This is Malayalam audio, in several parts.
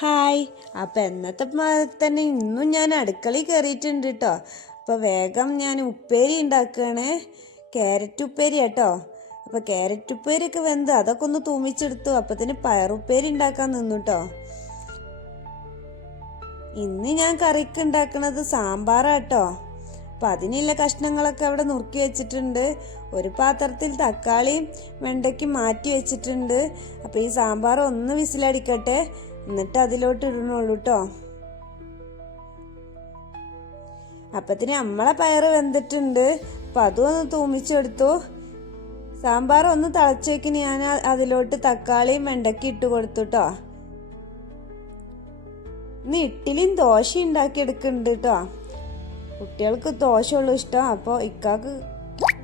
ഹായ്. അപ്പം എന്നത്തെ തന്നെ ഇന്നും ഞാൻ അടുക്കളയിൽ കയറിയിട്ടുണ്ട് കേട്ടോ. അപ്പോൾ വേഗം ഞാൻ ഉപ്പേരി ഉണ്ടാക്കുകയാണ്. ക്യാരറ്റ് ഉപ്പേരി കേട്ടോ. അപ്പോൾ ക്യാരറ്റ് ഉപ്പേരിയൊക്കെ വെന്ത് അതൊക്കെ ഒന്ന് തൂമിച്ചെടുത്തു. അപ്പത്തിന് പയറുപ്പേരി ഉണ്ടാക്കാൻ നിന്നു കേട്ടോ. ഇന്ന് ഞാൻ കറിക്ക് ഉണ്ടാക്കുന്നത് സാമ്പാറാട്ടോ. അപ്പം അതിനുള്ള കഷ്ണങ്ങളൊക്കെ അവിടെ നുറുക്കി വെച്ചിട്ടുണ്ട്. ഒരു പാത്രത്തിൽ തക്കാളിയും വെണ്ടയ്ക്കും മാറ്റി വെച്ചിട്ടുണ്ട്. അപ്പോൾ ഈ സാമ്പാർ ഒന്ന് വിസിലടിക്കട്ടെ, എന്നിട്ട് അതിലോട്ട് ഇടണുള്ളൂ കേട്ടോ. അപ്പത്തിന് നമ്മളെ പയറ് വെന്തിട്ടുണ്ട്. അപ്പം അതും ഒന്ന് തൂമിച്ചെടുത്തു. സാമ്പാർ ഒന്ന് തിളച്ചേക്കിന് ഞാൻ അതിലോട്ട് തക്കാളിയും വെണ്ടയ്ക്കും ഇട്ട് കൊടുത്തു കേട്ടോ. ഇന്ന് ഇഡ്ഡലിയും ദോശ ഉണ്ടാക്കിയെടുക്കുന്നുണ്ട് കേട്ടോ. കുട്ടികൾക്ക് ദോശയുള്ളൂ ഇഷ്ടം, അപ്പോൾ ഇക്കാക്ക്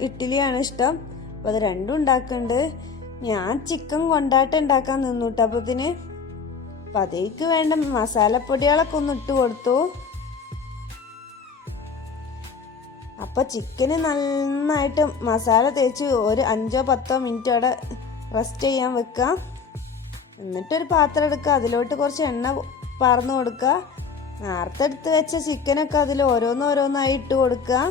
ഇഡ്ഡലിയാണ് ഇഷ്ടം. അപ്പോൾ അത് രണ്ടും ഉണ്ടാക്കുന്നുണ്ട്. ഞാൻ ചിക്കൻ കൊണ്ടാട്ടം ഉണ്ടാക്കാൻ നിന്നു കേട്ടോ. അപ്പം അതേക്ക് വേണ്ട മസാലപ്പൊടികളൊക്കെ ഒന്ന് ഇട്ട് കൊടുത്തു. അപ്പോൾ ചിക്കന് നന്നായിട്ട് മസാല തേച്ച് ഒരു 5-10 മിനിറ്റ് അവിടെ റെസ്റ്റ് ചെയ്യാൻ വെക്കുക. എന്നിട്ടൊരു പാത്രം എടുക്കുക, അതിലോട്ട് കുറച്ച് എണ്ണ പറന്ന് കൊടുക്കുക. നേരത്തെ എടുത്ത് വെച്ച ചിക്കനൊക്കെ അതിൽ ഓരോന്നോരോന്നായി ഇട്ട് കൊടുക്കുക.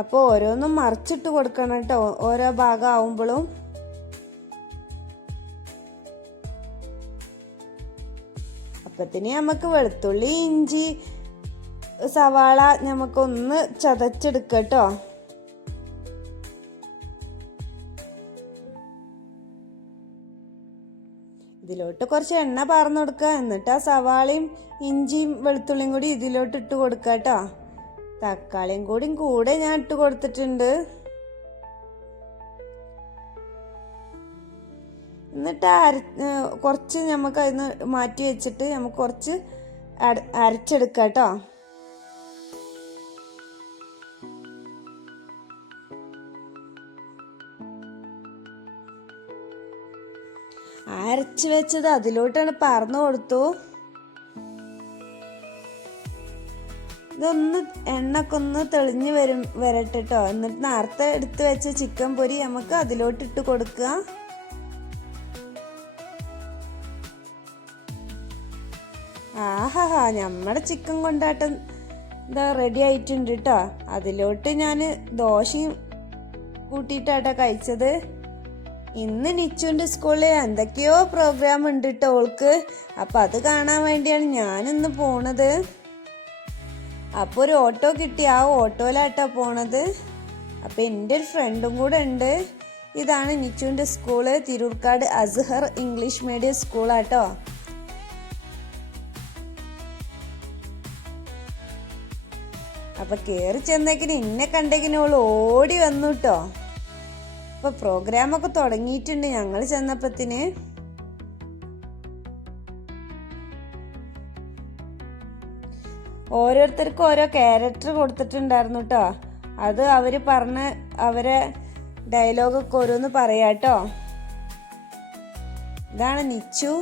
അപ്പോൾ ഓരോന്നും മറിച്ചിട്ട് കൊടുക്കണം കേട്ടോ, ഓരോ ഭാഗം ആവുമ്പോഴും. അപ്പത്തിന് നമുക്ക് വെളുത്തുള്ളി, ഇഞ്ചി, സവാള നമുക്കൊന്ന് ചതച്ചെടുക്കാം കേട്ടോ. ഇതിലോട്ട് കുറച്ച് എണ്ണ പാർന്നു കൊടുക്കുക. എന്നിട്ട് ആ സവാളയും ഇഞ്ചിയും വെളുത്തുള്ളിയും കൂടി ഇതിലോട്ട് ഇട്ട് കൊടുക്കുക കേട്ടോ. തക്കാളിയും കൂടെ ഞാൻ ഇട്ട് കൊടുത്തിട്ടുണ്ട്. എന്നിട്ട് കുറച്ച് നമുക്ക് അതിന് മാറ്റി വെച്ചിട്ട് നമുക്ക് കുറച്ച് അരച്ചെടുക്കാം കേട്ടോ. അരച്ച് വെച്ചത് അതിലോട്ടാണ് പറന്നു കൊടുത്തു. ഇതൊന്ന് എണ്ണൊക്കെ ഒന്ന് തെളിഞ്ഞ് വരട്ടെ കേട്ടോ. എന്നിട്ട് നേരത്തെ എടുത്ത് വെച്ച ചിക്കൻ പൊരി നമുക്ക് അതിലോട്ട് ഇട്ട് കൊടുക്കുക. ആഹാ, നമ്മുടെ ചിക്കൻ കൊണ്ടാട്ടം ഇതാ റെഡി ആയിട്ടുണ്ട് കേട്ടോ. അതിലോട്ട് ഞാൻ ദോശയും കൂട്ടിയിട്ടാട്ടോ കഴിച്ചത്. ഇന്ന് നിച്ചുവിൻ്റെ സ്കൂളിൽ എന്തൊക്കെയോ പ്രോഗ്രാം ഉണ്ട് കേട്ടോ ഓൾക്ക്. അപ്പം അത് കാണാൻ വേണ്ടിയാണ് ഞാനിന്ന് പോണത്. അപ്പോൾ ഒരു ഓട്ടോ കിട്ടി, ആ ഓട്ടോയിലാട്ടോ പോണത്. അപ്പം എൻ്റെ ഒരു ഫ്രണ്ടും കൂടെ ഉണ്ട്. ഇതാണ് നിച്ചുവിൻ്റെ school, Thirurkkad Azhar English medium സ്കൂളാട്ടോ. അപ്പം കയറി ചെന്നേക്കിന് എന്നെ കണ്ടേക്കിനോൾ ഓടി വന്നു കേട്ടോ. അപ്പോൾ പ്രോഗ്രാമൊക്കെ തുടങ്ങിയിട്ടുണ്ട് ഞങ്ങൾ ചെന്നപ്പത്തിന്. ഓരോരുത്തർക്കും ഓരോ ക്യാരക്ടർ കൊടുത്തിട്ടുണ്ടായിരുന്നു കേട്ടോ. അത് അവർ പറഞ്ഞ് അവരെ ഡയലോഗൊക്കെ ഓരോന്ന് പറയാട്ടോ. ഇതാണ് നിച്ചു.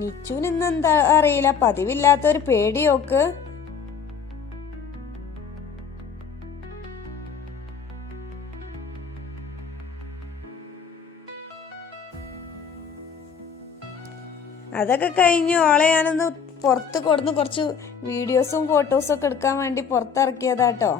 നിച്ചുവിന് ഇന്നെന്താ അറിയില്ല, പതിവില്ലാത്തൊരു പേടിയോക്ക്. അതൊക്കെ കഴിഞ്ഞു ഓളെ ഞാനൊന്ന് പുറത്ത് കൊടുന്ന് കുറച്ച് വീഡിയോസും ഫോട്ടോസും ഒക്കെ എടുക്കാൻ വേണ്ടി പുറത്തിറക്കിയതാട്ടോ.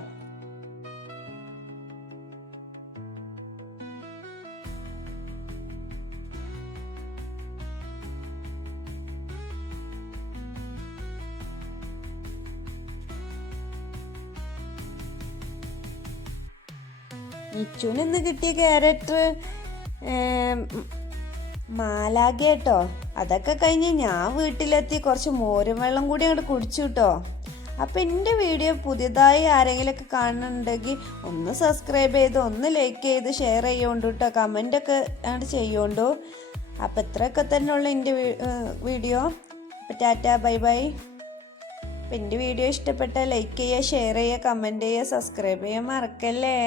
നിച്ചുവിന് ഇന്ന് കിട്ടിയ ക്യാരക്ടർ മാലാഖ കേട്ടോ. അതൊക്കെ കഴിഞ്ഞ് ഞാൻ വീട്ടിലെത്തി കുറച്ച് മോരും വെള്ളം കൂടി അങ്ങോട്ട് കുടിച്ചു കേട്ടോ. അപ്പം എൻ്റെ വീഡിയോ പുതിയതായി ആരെങ്കിലുമൊക്കെ കാണുന്നുണ്ടെങ്കിൽ ഒന്ന് സബ്സ്ക്രൈബ് ചെയ്ത് ഒന്ന് ലൈക്ക് ചെയ്ത് ഷെയർ ചെയ്യുകൊണ്ട് കേട്ടോ, കമൻ്റൊക്കെ അങ്ങോട്ട് ചെയ്യുകൊണ്ടു. അപ്പം ഇത്രയൊക്കെ തന്നെ ഉള്ളു എൻ്റെ വീഡിയോ. അപ്പം ടാറ്റ, ബൈ ബൈ. അപ്പം എൻ്റെ വീഡിയോ ഇഷ്ടപ്പെട്ടാൽ ലൈക്ക് ചെയ്യുക, ഷെയർ ചെയ്യുക, കമൻറ്റ് ചെയ്യുക, സബ്സ്ക്രൈബ് ചെയ്യാൻ മറക്കല്ലേ.